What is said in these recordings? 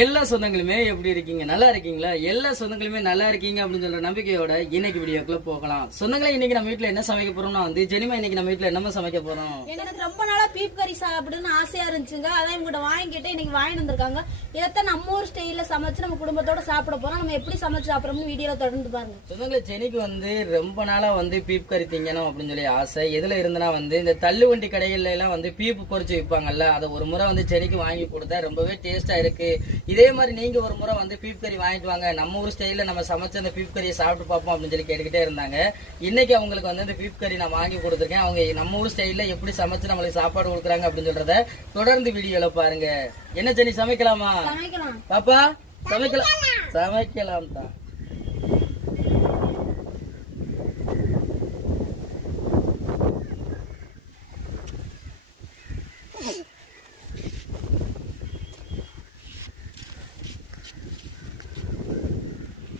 எல்லா சொந்தங்களுமே எப்படி இருக்கீங்க? நல்லா இருக்கீங்களா? எல்லா சொந்தங்களுமே நல்லா இருக்கீங்க அப்படின்னு சொல்ற நம்பிக்கையோட இன்னைக்கு வீடியோக்குள்ள போகலாம். சொந்தங்களே இன்னைக்கு நம்ம வீட்ல என்ன சமைக்க போறோம்னா வந்து ஜெனிமா இன்னைக்கு நம்ம வீட்ல என்னமா சமைக்க போறோம்? எனக்கு ரொம்ப நாளா பீப் கறி சாப்பிடுன்னு ஆசையா இருந்துச்சுங்க. அதான் இவங்கிட்ட வாங்கிட்டு இன்னைக்கு வாங்கிட்டு வந்திருக்காங்க. இதைத்தான் நம்ம ஊர் ஸ்டைல்ல சமைச்சு நம்ம குடும்பத்தோட சாப்பிட போறோம். நம்ம எப்படி சமைச்சு சாப்பிடுறோம்னு வீடியோல தொடர்ந்து பாருங்க. சொந்தங்களே ஜெனிக்கு வந்து ரொம்ப நாளா வந்து பீப் கறி திங்கணும் அப்படின்னு சொல்லி ஆசை. எதுல இருந்துனா வந்து இந்த தள்ளு வண்டி கடைகள்ல எல்லாம் வந்து பீப்பு பொரிச்சு விற்பாங்கல்ல அதை ஒரு முறை வந்து ஜெனிக்கு வாங்கி கொடுத்தா ரொம்பவே டேஸ்டா இருக்கு. இதே மாதிரி நீங்க ஒரு முறை வந்து பீப் கறி வாங்கிட்டு வாங்க. நம்ம ஊர் ஸ்டைல்ல நம்ம சமைச்ச அந்த பீப் கறியை சாப்பிட்டு பார்ப்போம் அப்படின்னு சொல்லி கேட்டுக்கிட்டே இருந்தாங்க. இன்னைக்கு அவங்களுக்கு வந்து இந்த பீப் கறி நான் வாங்கி கொடுத்துருக்கேன். அவங்க நம்ம ஊர் ஸ்டைல்ல எப்படி சமைச்சு நம்மளுக்கு சாப்பாடு கொடுக்குறாங்க அப்படின்னு சொல்றத தொடர்ந்து வீடியோல பாருங்க. என்ன சமைக்கலாமா? சமைக்கலாம். பாப்பா சமைக்கலாம் சமைக்கலாம். தான்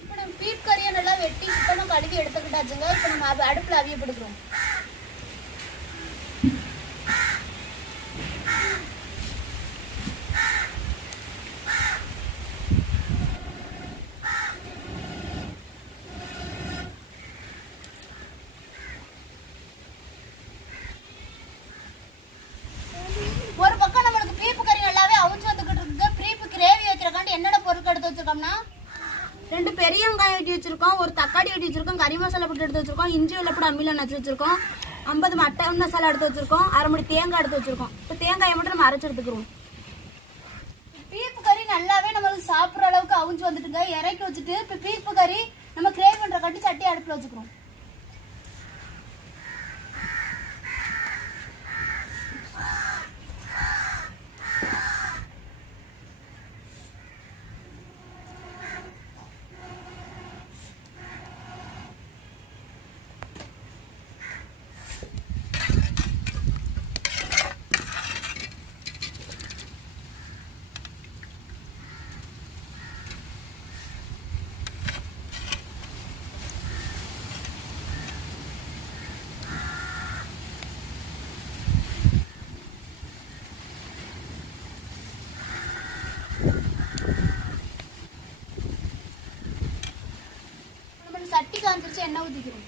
இப்போ நம்ம பீப் கறியை நல்லா வெட்டி சுத்தமா கழுவி இப்போ நம்ம அது அடுப்புல அவிய பிடிக்கிறோம் ஒரு பக்கம் நம்மளுக்கு பீப்பு கறி நல்லாவே அவிச்சு வந்துகிட்டு இருக்கு பீப்பு கிரேவி வைக்கிறக்காண்டி என்னென்ன பொருட்கள் எடுத்து வச்சிருக்கோம்னா ரெண்டு பெரிய வெங்காயம் வெட்டி வச்சிருக்கோம் ஒரு தக்காளி வெட்டி வச்சிருக்கோம் கறி மசாலா போட்டு எடுத்து வச்சிருக்கோம் இஞ்சி வெள்ளப்பட அம்மியில் நச்சு வச்சிருக்கோம் ஐம்பது மட்டன் மசாலா எடுத்து வச்சிருக்கோம் அரை மணி தேங்காய் எடுத்து வச்சிருக்கோம். இப்போ தேங்காயை மட்டும் நம்ம அரைச்சி எடுத்துக்கிறோம் பீப்பு கறி நல்லாவே நம்மளுக்கு சாப்பிட்ற அளவுக்கு அவிஞ்சு வந்துட்டுங்க. இறக்கி வச்சுட்டு இப்போ பீப்பு கறி நம்ம கிரேவ் பண்ணுற கட்டி சட்டி அடுப்பில் வச்சுக்கிறோம் நம்ம சட்டி எண்ணெய் ஊற்றிக்கிறோம்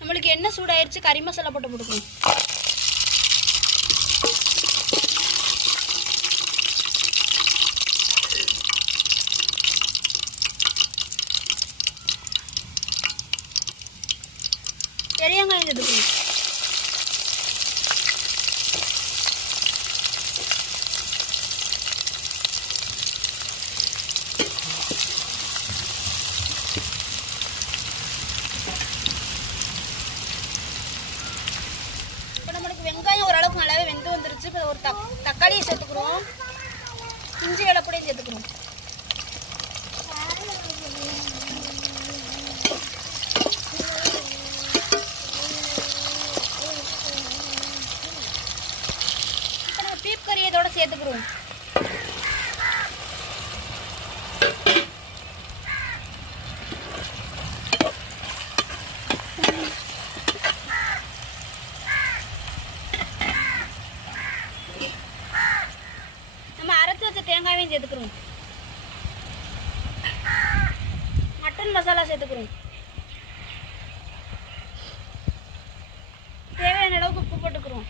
நம்மளுக்கு எண்ணெய் சூடாயிருச்சு கறி மசாலா போட்டு கொடுக்கணும். பெரியங்காயம் எடுக்கணும் இப்போ நம்மளுக்கு வெங்காயம் ஓரளவுக்கு நல்லாவே வெந்து வந்துருச்சு இப்போ ஒரு தக் தக்காளியை சேர்த்துக்கிறோம். இஞ்சி வெள்ளப்படையும் சேர்த்துக்கிறோம். இப்போ நம்ம பீப் கறி இதோட சேர்த்துக்கிறோம் நம்ம அரைச்சி வச்ச தேங்காயும் சேர்த்துக்கிறோம் மட்டன் மசாலா சேர்த்துக்கிறோம். தேவையான அளவுக்கு உப்பு போட்டுக்கிறோம்.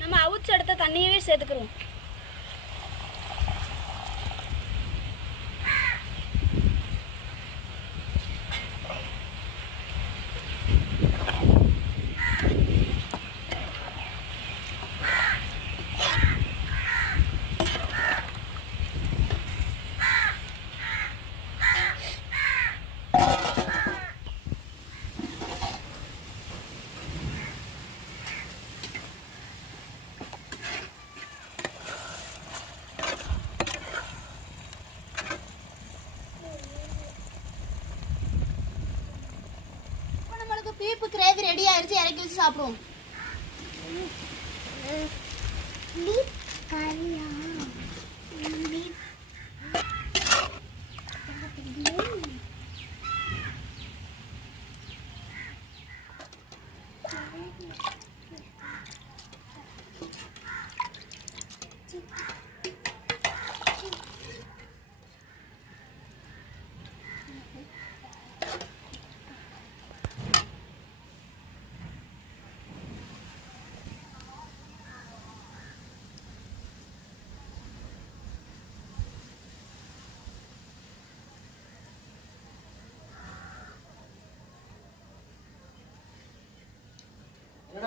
நம்ம அவிச்சு எடுத்த தண்ணியவே சேர்த்துக்கிறோம். பீப்பு கிரேவி ரெடி ஆயிருச்சு இறக்கி வச்சு சாப்பிடுவோம்.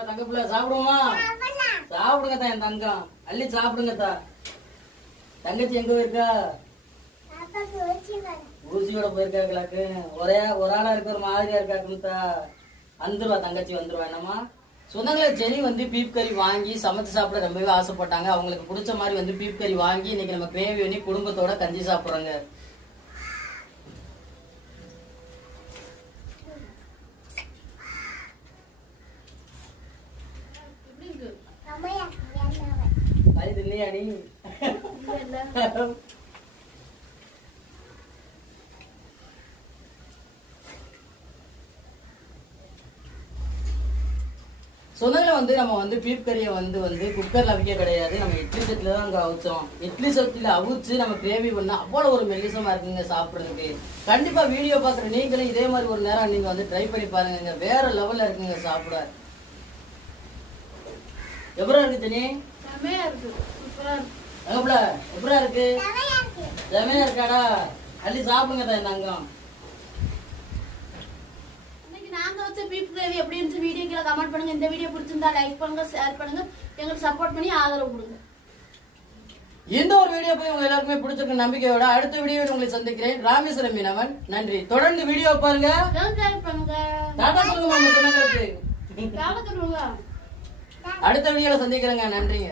தங்க பிள்ளை சாப்பிடுவோமா? சாப்பிடுங்க தான் என் தங்கம். அள்ளி சாப்பிடுங்க தா. தங்கச்சி எங்க போயிருக்கா? ஊசியோட போயிருக்காங்களாக்கு ஒரே ஒரு ஆளா இருக்க ஒரு மாதிரியா இருக்காக்குன்னு வந்துருவா தங்கச்சி வந்துருவா. என்னம்மா? சொந்தங்களே ஜெனி வந்து பீப் கறி வாங்கி சமைச்சு சாப்பிட ரொம்பவே ஆசைப்பட்டாங்க. அவங்களுக்கு பிடிச்ச மாதிரி வந்து பீப் கறி வாங்கி இன்னைக்கு நம்ம கிரேவி பண்ணி குடும்பத்தோட கஞ்சி சாப்பிடுறோங்க. நீ சொன்னதுல வந்து நம்ம வந்து பீப் கறியை வந்து வந்து குக்கர்ல அவிக்க கிடையாது. நம்ம இட்லி சட்டில தான் அங்க அவிச்சோம். இட்லி சட்டில அவிச்சு நம்ம கிரேவி பண்ணா அவ்வளவு ஒரு மெல்லிசமா இருக்குங்க சாப்பிடுறதுக்கு. கண்டிப்பா வீடியோ பாக்குற நீங்களும் இதே மாதிரி ஒரு நேரம் நீங்க வந்து ட்ரை பண்ணி பாருங்க வேற லெவல்ல இருக்குங்க சாப்பிட. எப்பரா இருக்கு தனி செமையா இருக்கு. இருக்கு? செமையா இருக்காடா. அள்ளி சாப்பிடுங்க தான் தங்கம். இன்னைக்கு நாங்க வச்ச பீப் கிரேவி எப்படி இருந்துச்சு? வீடியோ கீழே கமெண்ட் பண்ணுங்க. இந்த வீடியோ பிடிச்சிருந்தா லைக் பண்ணுங்க ஷேர் பண்ணுங்க. எங்களுக்கு சப்போர்ட் பண்ணி ஆதரவு கொடுங்க. இந்த ஒரு வீடியோ போய் உங்க எல்லாருக்குமே பிடிச்சிருக்க நம்பிக்கையோட அடுத்த வீடியோ உங்களை சந்திக்கிறேன். ராமேஸ்வரம் மீனவன். நன்றி. தொடர்ந்து வீடியோ பாருங்க. அடுத்த வீடியோல சந்திக்கிறேங்க. நன்றிங்க.